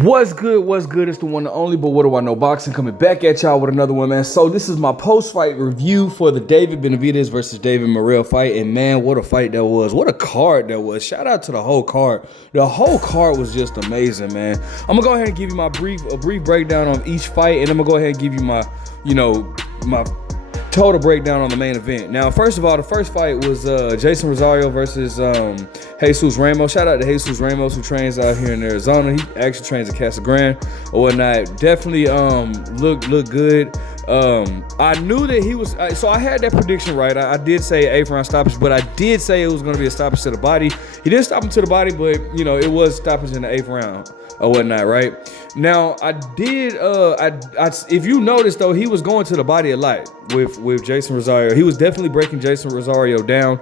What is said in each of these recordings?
What's good? What's good? It's the one and only, but what do I know? Boxing coming back at y'all with another one, man. So this is my post-fight review for the David Benavidez versus David Morrell fight, and man, what a fight that was! What a card that was! Shout out to the whole card. The whole card was just amazing, man. I'm gonna go ahead and give you a brief breakdown on each fight, and I'm gonna go ahead and give you my total breakdown on the main event. Now, first of all, the first fight was Jason Rosario versus Jesus Ramos. Shout out to Jesus Ramos, who trains out here in Arizona. He actually trains at Casa Grande or whatnot. Definitely looked good. I knew that he was, so I had that prediction right. I did say 8th round stoppage, but I did say it was going to be a stoppage to the body. He didn't stop him to the body, but it was stoppage in the 8th round or whatnot, right? Now, I did, if you notice though, he was going to the body a lot with Jason Rosario. He was definitely breaking Jason Rosario down.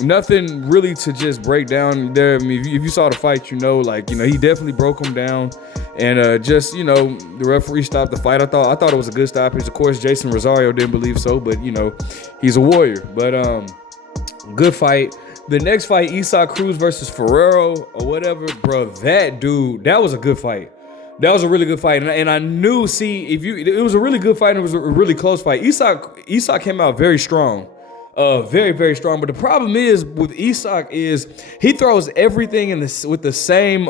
Nothing really to just break down there. I mean, if you saw the fight, he definitely broke him down. And the referee stopped the fight. I thought it was a good stoppage. Of course, Jason Rosario didn't believe so, but he's a warrior. But good fight. The next fight, Isaac Cruz versus Ferrero or whatever, bro. That was a good fight. That was a really good fight, and I knew. It was a really good fight. And it was a really close fight. Isaac came out very strong. Very, very strong. But the problem is with Isaac is he throws everything with the same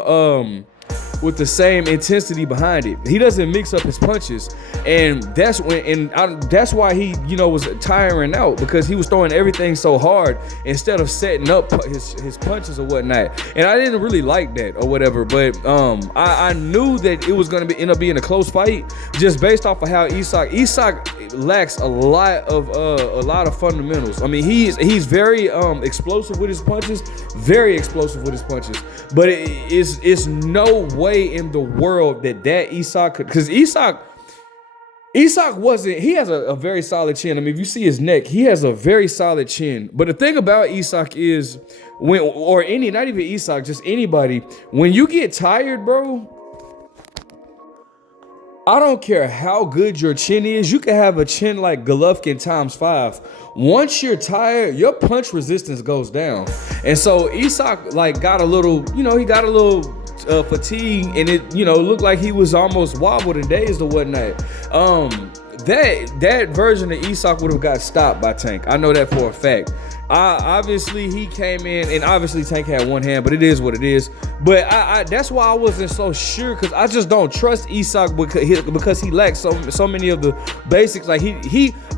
intensity behind it. He doesn't mix up his punches, and that's why he was tiring out, because he was throwing everything so hard instead of setting up his punches or whatnot. And I didn't really like that or whatever. But I knew that it was going to end up being a close fight just based off of how Isaac lacks a lot of fundamentals. I mean, he's very explosive with his punches, but it's no way in the world that Isaac could, because Isaac wasn't, he has a very solid chin. I mean, if you see his neck, he has a very solid chin. But the thing about Isaac is not even Isaac, just anybody, when you get tired, bro, I don't care how good your chin is. You can have a chin like Golovkin ×5. Once you're tired, your punch resistance goes down. And so Isaac got a little, fatigue, and it looked like he was almost wobbled and dazed or whatnot. That version of Isaac would have got stopped by Tank. I know that for a fact. Obviously he came in, and obviously Tank had one hand, but it is what it is. But that's why I wasn't so sure, because I just don't trust Isaac because he lacks so many of the basics. Like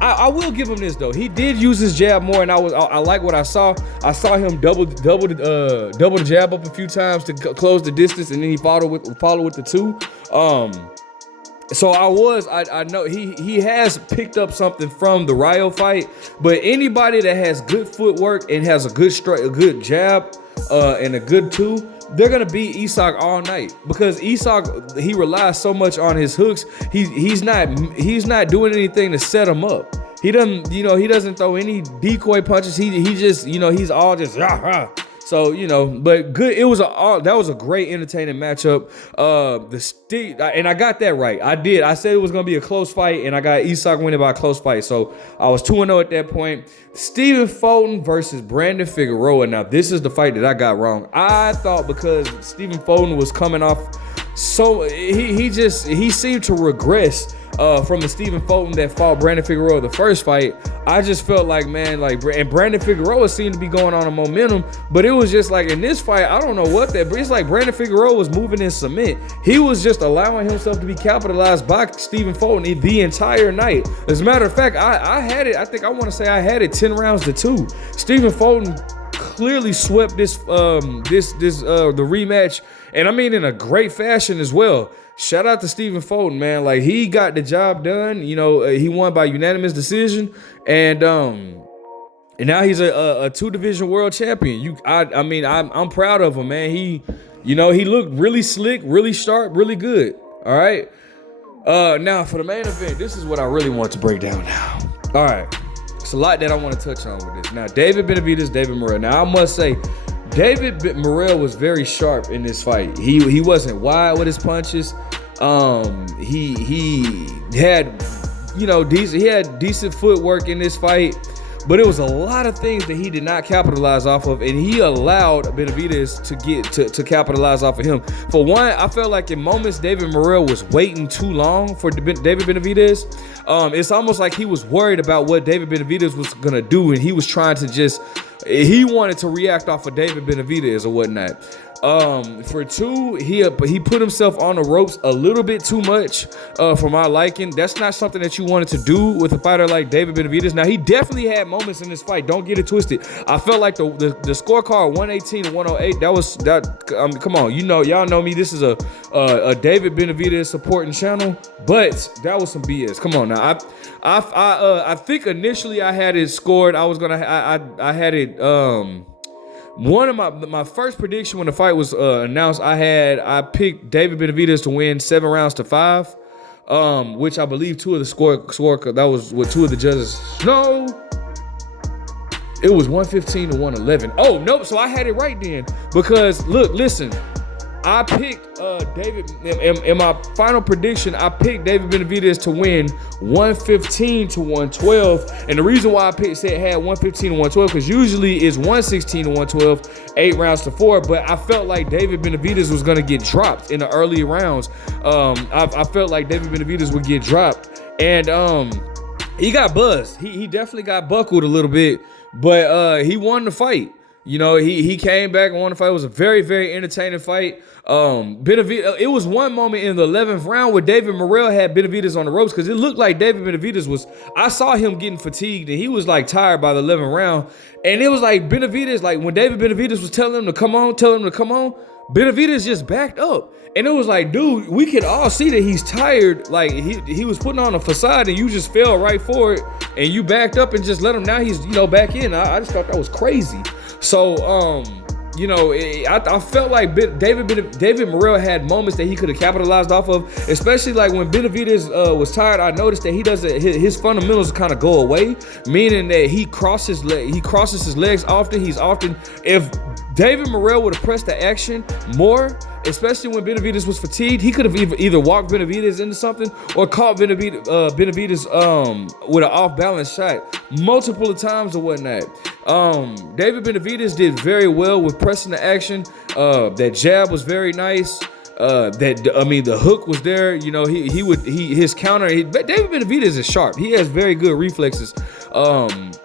I will give him this though. He did use his jab more, and I like what I saw. I saw him double the jab up a few times to close the distance, and then he followed with the two. So I know he has picked up something from the Rayo fight, but anybody that has good footwork and has a good jab, and a good two, they're gonna beat Isaac all night, because Isaac, he relies so much on his hooks. He's not doing anything to set him up. He doesn't throw any decoy punches. He just he's all just rah, rah. So, but good. That was a great, entertaining matchup. And I got that right. I did. I said it was going to be a close fight, and I got Isaac winning by a close fight. So I was 2-0 at that point. Stephen Fulton versus Brandon Figueroa. Now, this is the fight that I got wrong. I thought because Stephen Fulton was coming off, so he seemed to regress from the Stephen Fulton that fought Brandon Figueroa the first fight. I just felt like, man, and Brandon Figueroa seemed to be going on a momentum, but it was just like in this fight, I don't know what that, but it's like Brandon Figueroa was moving in cement. He was just allowing himself to be capitalized by Stephen Fulton the entire night. As a matter of fact, I had it 10 rounds to 2. Stephen Fulton clearly swept the rematch, and I mean in a great fashion as well. Shout out to Stephen Fulton, man. Like, he got the job done. He won by unanimous decision, and now he's a 2-division world champion. I'm proud of him, man. He looked really slick, really sharp, really good. All right. Now for the main event, this is what I really want to break down now. All right. It's a lot that I want to touch on with this. Now, David Benavidez, David Morrell. Now, I must say, David Morrell was very sharp in this fight. He wasn't wide with his punches. He had decent footwork in this fight. But it was a lot of things that he did not capitalize off of, and he allowed Benavidez to capitalize off of him. For one, I felt like in moments David Morrell was waiting too long for David Benavidez. It's almost like he was worried about what David Benavidez was gonna do, and he was trying to he wanted to react off of David Benavidez or whatnot. For two, he put himself on the ropes a little bit too much for my liking. That's not something that you wanted to do with a fighter like David Benavidez. Now, he definitely had moments in this fight. Don't get it twisted. I felt like the scorecard 118 to 108. Come on, y'all know me. This is a David Benavidez supporting channel, but that was some BS. Come on now. I think initially I had it scored. I had it. One of my first prediction when the fight was announced, I picked David Benavidez to win 7 rounds to 5, which I believe two of the score that was what two of the judges. No, it was 115 to 111. Oh nope, so I had it right then because listen. I picked David in my final prediction. I picked David Benavidez to win 115 to 112, and the reason why I said had 115 to 112 because usually it's 116 to 112, 8 rounds to 4. But I felt like David Benavidez was gonna get dropped in the early rounds. I felt like David Benavidez would get dropped, and he got buzzed. He definitely got buckled a little bit, but he won the fight. He came back and won the fight. It was a very, very entertaining fight. It was one moment in the 11th round where David Morrell had Benavidez on the ropes because it looked like David Benavidez I saw him getting fatigued and he was like tired by the 11th round. And it was like Benavidez, like when David Benavidez was telling him to come on, Benavidez just backed up. And it was like, dude, we could all see that he's tired. Like he was putting on a facade and you just fell right for it. And you backed up and just let him, now he's, back in. I just thought that was crazy. So, I felt like David Morrell had moments that he could have capitalized off of, especially like when Benavidez was tired. I noticed that his fundamentals kind of go away, meaning that he crosses his legs often. If David Morrell would have pressed the action more, especially when Benavidez was fatigued, he could have either walked Benavidez into something or caught Benavidez with an off-balance shot multiple times or whatnot. David Benavidez did very well with pressing the action. That jab was very nice. The hook was there. His counter. David Benavidez is sharp. He has very good reflexes.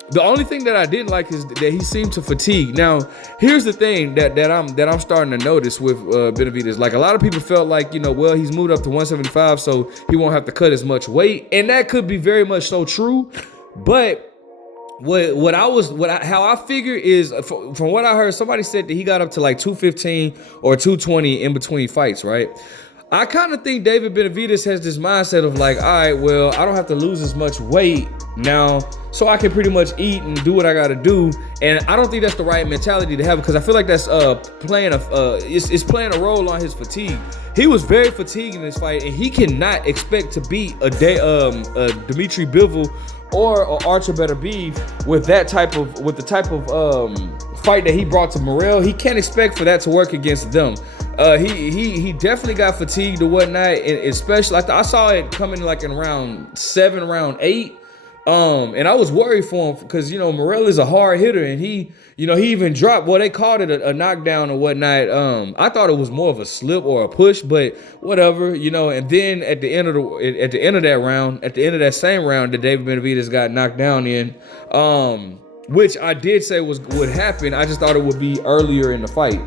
The only thing that I didn't like is that he seemed to fatigue. Now, here's the thing that I'm starting to notice with Benavidez. Like a lot of people felt like, he's moved up to 175, so he won't have to cut as much weight, and that could be very much so true. But how I figure is from what I heard, somebody said that he got up to like 215 or 220 in between fights, right? I kind of think David Benavidez has this mindset of like, all right, well, I don't have to lose as much weight now, so I can pretty much eat and do what I got to do. And I don't think that's the right mentality to have because I feel like that's playing a role on his fatigue. He was very fatigued in this fight, and he cannot expect to beat a Dimitri Bivol or Archer Beterbiev with the type of fight that he brought to Morrell. He can't expect for that to work against them. He definitely got fatigued or whatnot, and especially I saw it coming like in round 7, round 8. And I was worried for him because, Morrell is a hard hitter, and he even dropped, well, they called it a knockdown or whatnot. I thought it was more of a slip or a push, but whatever, and then at the end of that same round that David Benavidez got knocked down in, which I did say would happen. I just thought it would be earlier in the fight.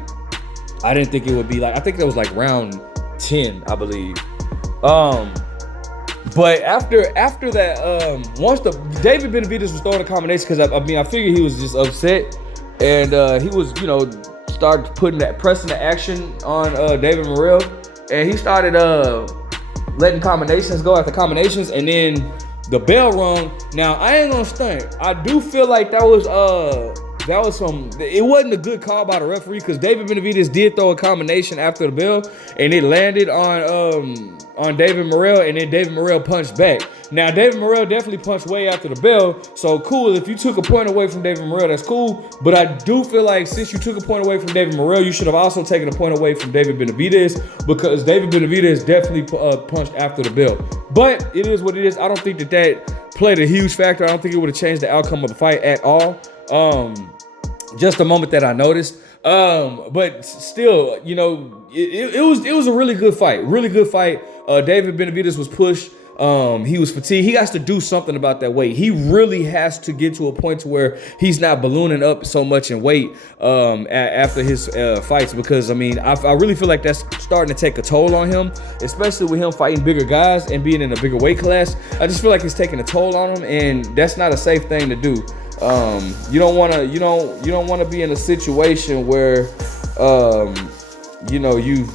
I didn't think it would be I think that was like round 10, I believe. But after that, once David Benavidez was throwing a combination, because I figured he was just upset, and he was, started pressing the action on David Morrell, and he started letting combinations go after combinations, and then the bell rung. Now I ain't gonna stunt. I do feel like that was it wasn't a good call by the referee because David Benavidez did throw a combination after the bell, and it landed on David Morrell, and then David Morrell punched back. Now, David Morrell definitely punched way after the bell, so cool. If you took a point away from David Morrell, that's cool. But I do feel like since you took a point away from David Morrell, you should have also taken a point away from David Benavidez because David Benavidez definitely punched after the bell. But it is what it is. I don't think that played a huge factor. I don't think it would have changed the outcome of the fight at all. Just a moment that I noticed. But still, you know, it was a really good fight. Really good fight. David Benavidez was pushed. He was fatigued. He has to do something about that weight. He really has to get to a point to where he's not ballooning up so much in weight after his fights, because I mean, I really feel like that's starting to take a toll on him, especially with him fighting bigger guys and being in a bigger weight class. I just feel like it's taking a toll on him, and that's not a safe thing to do. You don't want to be in a situation where you've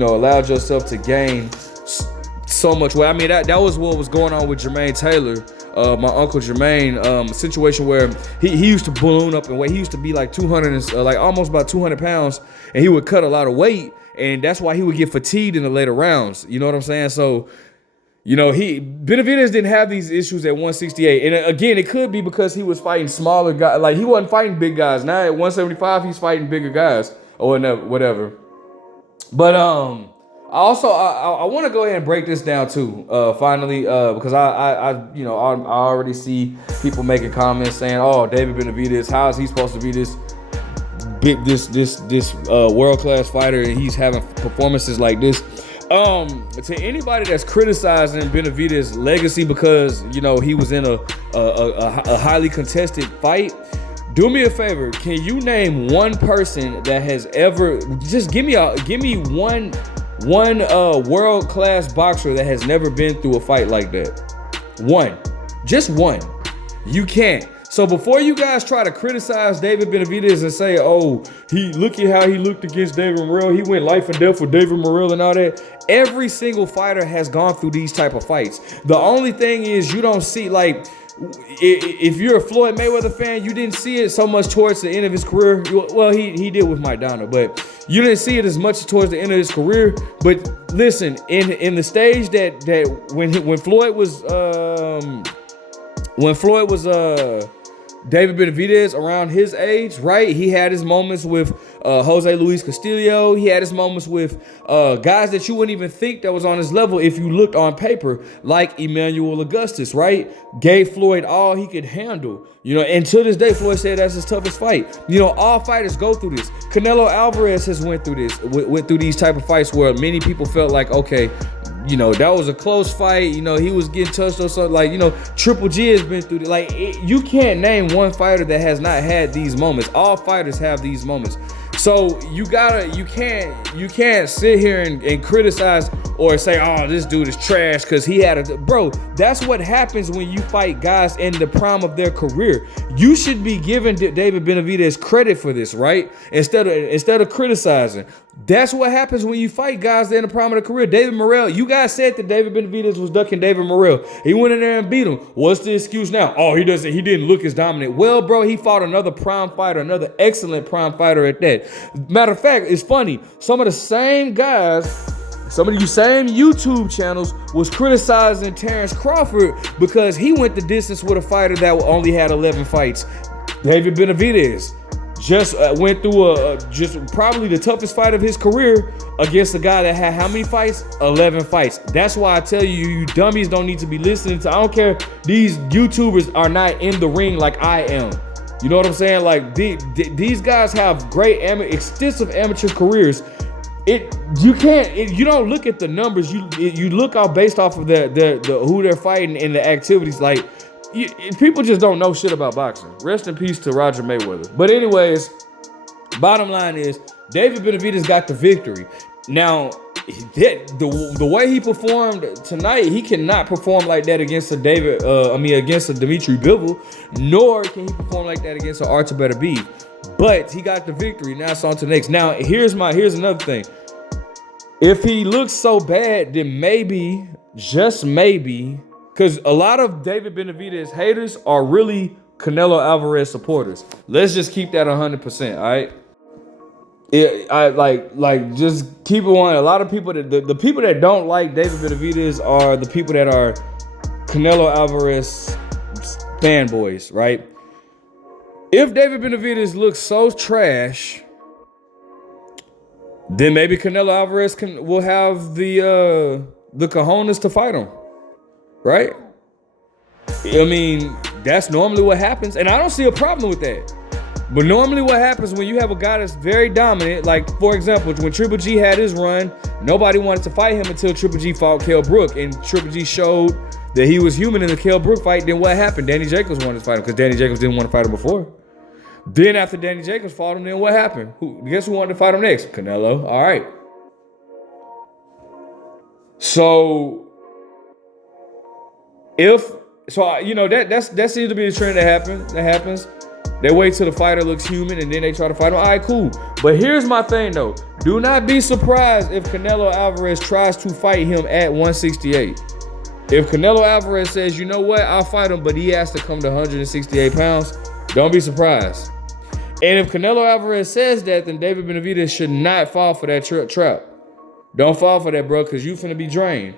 allowed yourself to gain so much weight. I mean, that was what was going on with Jermaine Taylor, my uncle Jermaine. A situation where he used to balloon up in weight. He used to be like 200 like almost about 200 pounds, and he would cut a lot of weight, and that's why he would get fatigued in the later rounds. You know what I'm saying? So, you know, Benavidez didn't have these issues at 168. And again, it could be because he was fighting smaller guys. Like, he wasn't fighting big guys. Now at 175, he's fighting bigger guys or whatever. But I want to go ahead and break this down too, finally, because I already see people making comments saying, "Oh, David Benavidez, how is he supposed to be this world-class fighter and he's having performances like this?" To anybody that's criticizing Benavidez' legacy because, you know, he was in a highly contested fight, do me a favor. Can you name one person that has ever, just give me one world-class boxer that has never been through a fight like that? One. Just one. You can't. So before you guys try to criticize David Benavidez and say, "Oh, look at how he looked against David Morrell. He went life and death with David Morrell and all that." Every single fighter has gone through these type of fights. The only thing is you don't see, like, if you're a Floyd Mayweather fan, you didn't see it so much towards the end of his career. Well, he did with Maidana, but you didn't see it as much towards the end of his career. But listen, in the stage that when Floyd was David Benavidez around his age, right? He had his moments with Jose Luis Castillo. He had his moments with guys that you wouldn't even think that was on his level if you looked on paper, like Emmanuel Augustus, right? Gave Floyd all he could handle. You know, and to this day, Floyd said that's his toughest fight. You know, all fighters go through this. Canelo Alvarez has went through these type of fights where many people felt like, okay, you know, that was a close fight. You know, he was getting touched or something. Like, you know, Triple G has been through it. Like, you can't name one fighter that has not had these moments. All fighters have these moments. So you can't sit here and criticize or say, "Oh, this dude is trash," because he had bro. That's what happens when you fight guys in the prime of their career. You should be giving David Benavidez credit for this, right? Instead of criticizing. That's what happens when you fight guys that in the prime of their career. David Morrell, you guys said that David Benavidez was ducking David Morrell. He went in there and beat him. What's the excuse now? Oh, he didn't look as dominant. Well, bro, he fought another prime fighter, another excellent prime fighter at that. Matter of fact, it's funny. Some of the same guys, some of you same YouTube channels was criticizing Terrence Crawford because he went the distance with a fighter that only had 11 fights. David Benavidez just went through just probably the toughest fight of his career against a guy that had how many fights? 11 fights. That's why I tell you, you dummies don't need to be listening to. I don't care. These YouTubers are not in the ring like I am. You know what I'm saying? Like these guys have great extensive amateur careers. You don't look at the numbers. You look out based off of the who they're fighting and the activities. Like, people just don't know shit about boxing. Rest in peace to Roger Mayweather. But anyways, bottom line is David Benavidez got the victory. Now, the way he performed tonight, he cannot perform like that against a Dimitri Bivol, nor can he perform like that against an Artur Beterbiev. But he got the victory. Now it's on to the next. Now here's another thing. If he looks so bad, then maybe, just maybe, because a lot of David Benavidez haters are really Canelo Alvarez supporters. Let's just keep that 100%, all right? Just keep it on. A lot of people the people that don't like David Benavidez are the people that are Canelo Alvarez fanboys, right? If David Benavidez looks so trash, then maybe Canelo Alvarez will have the cojones to fight him, right? I mean, that's normally what happens, and I don't see a problem with that. But normally what happens when you have a guy that's very dominant, like, for example, when Triple G had his run, nobody wanted to fight him until Triple G fought Kell Brook, and Triple G showed that he was human in the Kell Brook fight. Then what happened? Danny Jacobs wanted to fight him because Danny Jacobs didn't want to fight him before. Then after Danny Jacobs fought him, then what happened? Guess who wanted to fight him next? Canelo. All right. So, that seems to be the trend that happens. They wait till the fighter looks human and then they try to fight him. All right, cool. But here's my thing though. Do not be surprised if Canelo Alvarez tries to fight him at 168. If Canelo Alvarez says, you know what, I'll fight him, but he has to come to 168 pounds, don't be surprised. And if Canelo Alvarez says that, then David Benavidez should not fall for that trap. Don't fall for that, bro, because you finna be drained.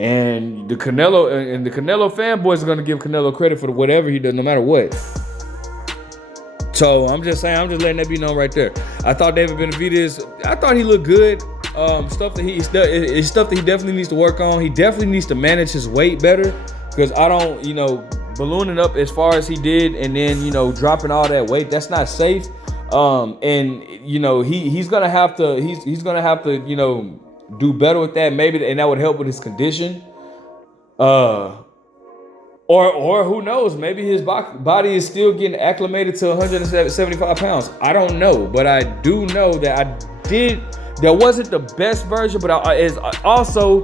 And the Canelo fanboys are gonna give Canelo credit for whatever he does, no matter what. So I'm just letting that be known right there. I thought David Benavidez, I thought he looked good. Stuff that he definitely needs to work on. He definitely needs to manage his weight better, because I don't, ballooning up as far as he did and then, dropping all that weight, that's not safe. He's gonna have to do better with that, maybe, and that would help with his condition. Or who knows, maybe his body is still getting acclimated to 175 pounds. I don't know, but I do know that that wasn't the best version, but it's also,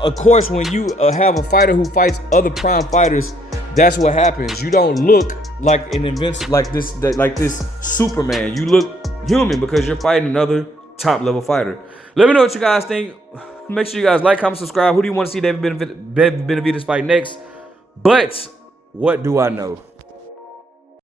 of course, when you have a fighter who fights other prime fighters, that's what happens. You don't look like an inventor, like this Superman. You look human because you're fighting another top level fighter. Let me know what you guys think. Make sure you guys like, comment, subscribe. Who do you want to see David Benavidez fight next? But what do I know?